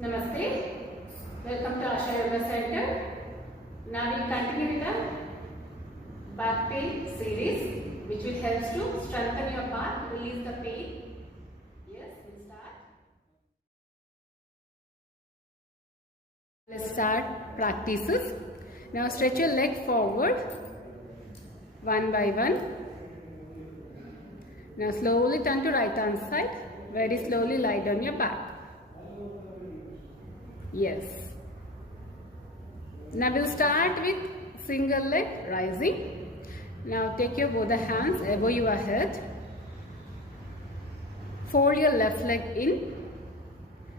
Namaste. Welcome to Asha Yoga Center. Now we continue with the back pain series, which will help to strengthen your back, release the pain. Yes, we'll start. Let's start practices. Now stretch your leg forward, one by one. Now slowly turn to right hand side. Very slowly lie down your back. Yes. Now we'll start with single leg rising. Now take your both the hands above your head. Fold your left leg in.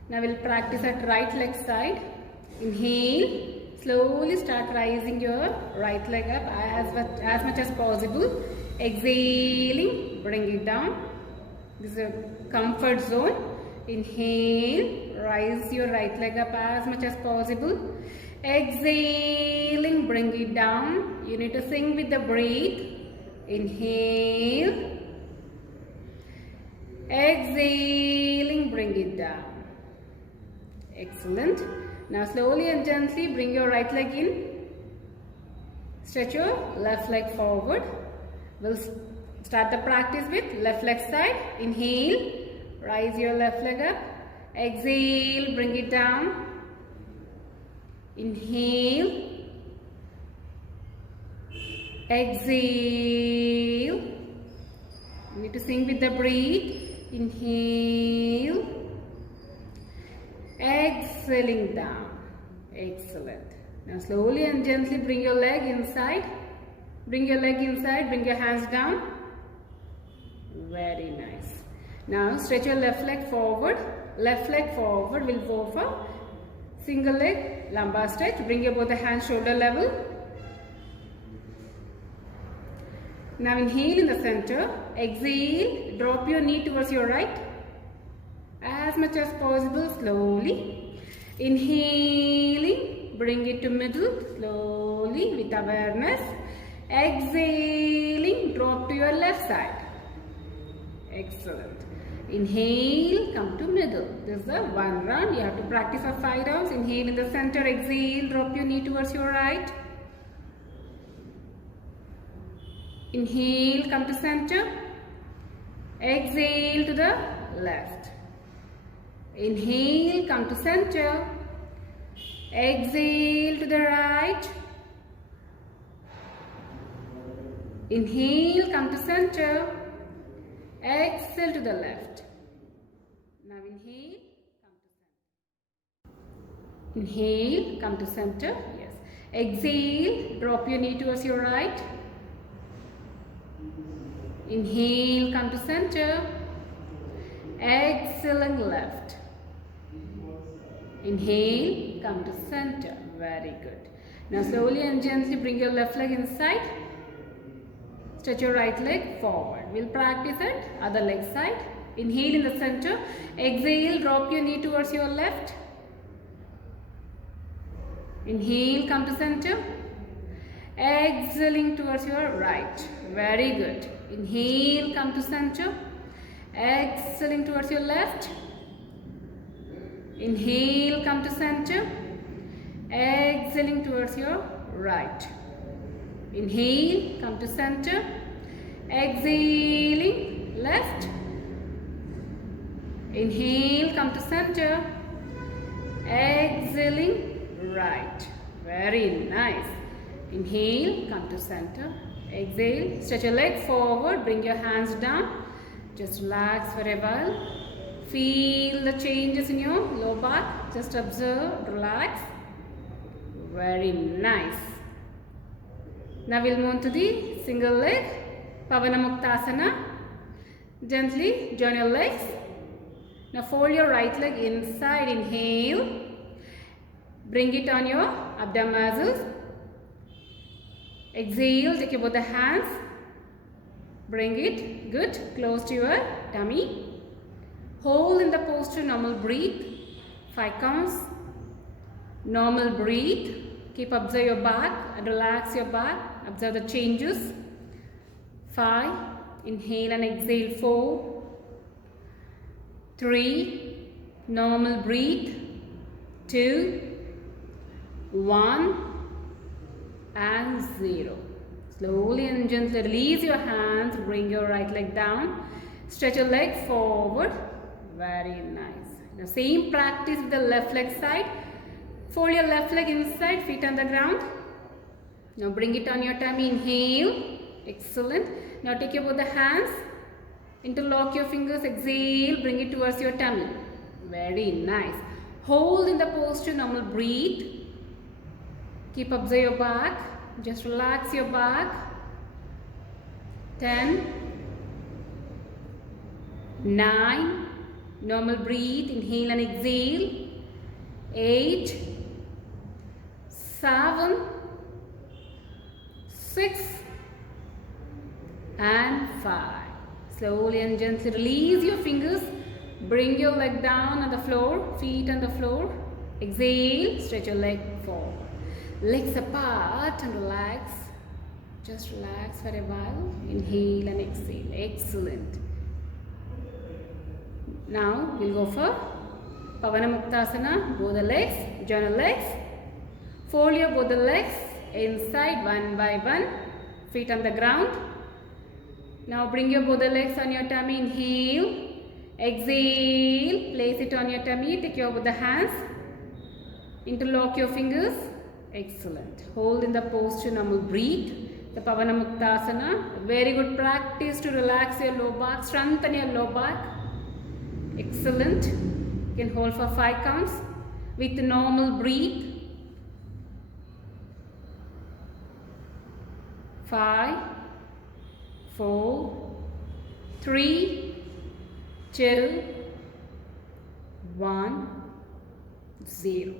Now we'll practice at right leg side. Inhale. Slowly start rising your right leg up as much as possible. Exhaling. Bring it down. This is a comfort zone. Inhale. Rise your right leg up as much as possible. Exhaling, bring it down. You need to sing with the breath. Inhale. Exhaling, bring it down. Excellent. Now slowly and gently bring your right leg in. Stretch your left leg forward. We'll start the practice with left leg side. Inhale. Rise your left leg up. Exhale, bring it down. Inhale. Exhale. You need to sing with the breath. Inhale. Exhaling down. Excellent. Now slowly and gently bring your leg inside. Bring your leg inside. Bring your hands down. Very nice. Now stretch your left leg forward. Left leg forward. We'll go for single leg lumbar stretch. Bring your both the hands shoulder level. Now inhale in the center. Exhale. Drop your knee towards your right. As much as possible slowly. Inhaling. Bring it to middle. Slowly with awareness. Exhaling. Drop to your left side. Excellent. Inhale, come to middle. This is the one round. You have to practice for 5 rounds. Inhale in the center, exhale, drop your knee towards your right. Inhale, come to center. Exhale to the left. Inhale, come to center. Exhale to the right. Inhale, come to center. Exhale to the left. Now inhale, come to center. Inhale, come to center. Yes. Exhale, drop your knee towards your right. Inhale, come to center. Exhaling left. Inhale, come to center. Very good. Now slowly and gently bring your left leg inside. Stretch your right leg forward. We'll practice it. Other leg side. Inhale in the center. Exhale. Drop your knee towards your left. Inhale. Come to center. Exhaling towards your right. Very good. Inhale. Come to center. Exhaling towards your left. Inhale. Come to center. Exhaling towards your right. Inhale, come to center. Exhaling, left. Inhale, come to center. Exhaling, right. Very nice. Inhale, come to center. Exhale, stretch your leg forward. Bring your hands down. Just relax for a while. Feel the changes in your low back. Just observe, relax. Very nice. Now we'll move to the single leg, Pavanamuktasana. Gently join your legs. Now fold your right leg inside. Inhale. Bring it on your abdomen muscles. Exhale. Take your both the hands. Bring it. Good. Close to your tummy. Hold in the posture. Normal breathe. 5 counts. Normal breathe. Keep observe your back and relax your back. Observe the changes. 5. Inhale and exhale. 4. 3. Normal breathe. 2, 1 and 0. Slowly and gently release your hands, bring your right leg down, stretch your leg forward. Very nice. Now same practice with the left leg side. Fold your left leg inside, feet on the ground. Now bring it on your tummy, inhale. Excellent. Now take your both the hands, interlock your fingers, exhale, bring it towards your tummy. Very nice. Hold in the posture, normal, breathe. Keep observe your back, just relax your back. 10, 9, normal, breathe, inhale and exhale. 8, 7, 6 and 5. Slowly and gently release your fingers. Bring your leg down on the floor, feet on the floor. Exhale, stretch your leg forward. Legs apart and relax. Just relax for a while. Inhale and exhale. Excellent. Now we'll go for Pavanamuktasana. Both the legs, join the legs. Fold your both the legs inside one by one. Feet on the ground. Now bring your both the legs on your tummy. Inhale. Exhale. Place it on your tummy. Take your both the hands. Interlock your fingers. Excellent. Hold in the posture, normal, breathe. The Pavanamuktasana. Very good practice to relax your low back, strengthen your low back. Excellent. You can hold for 5 counts with normal breathe. 5, 4, 3, 2, 1, 0.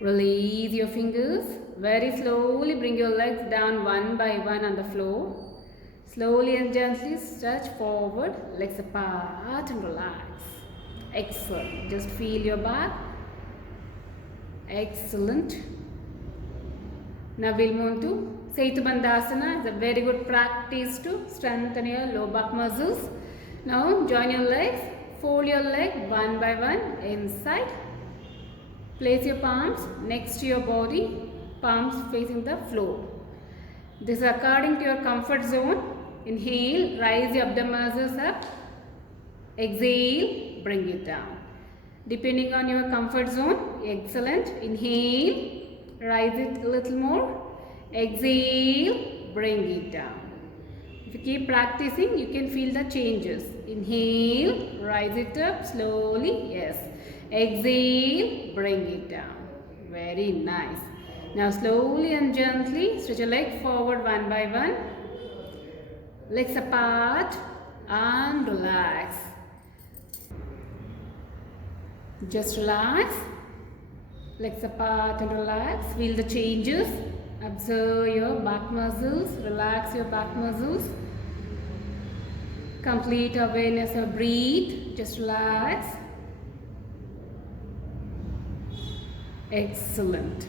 Release your fingers. Very slowly bring your legs down one by one on the floor. Slowly and gently stretch forward, legs apart and relax. Excellent. Just feel your back. Excellent. Now we'll move to Setu Bandhasana. It's a very good practice to strengthen your low back muscles. Now join your legs. Fold your leg one by one inside. Place your palms next to your body, palms facing the floor. This is according to your comfort zone. Inhale, rise your abdomen muscles up. Exhale, bring it down. Depending on your comfort zone, excellent. Inhale, rise it a little more. Exhale, bring it down. If you keep practicing, you can feel the changes. Inhale, rise it up slowly. Yes. Exhale, bring it down. Very nice. Now slowly and gently stretch your leg forward one by one. Legs apart and relax. Just relax. Legs apart and relax. Feel the changes. Observe your back muscles. Relax your back muscles. Complete awareness of breathe. Just relax. Excellent.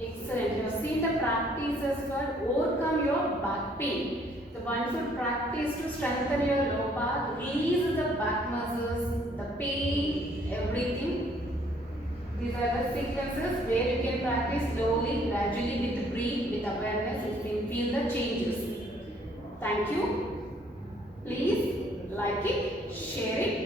Excellent. You have seen the practices for overcome your back pain. The wonderful practice to strengthen your low back, release the back muscles, the pain, everything. These are the sequences where you can practice slowly, gradually with breathe, with awareness. You can feel the changes. Thank you. Please like it, share it.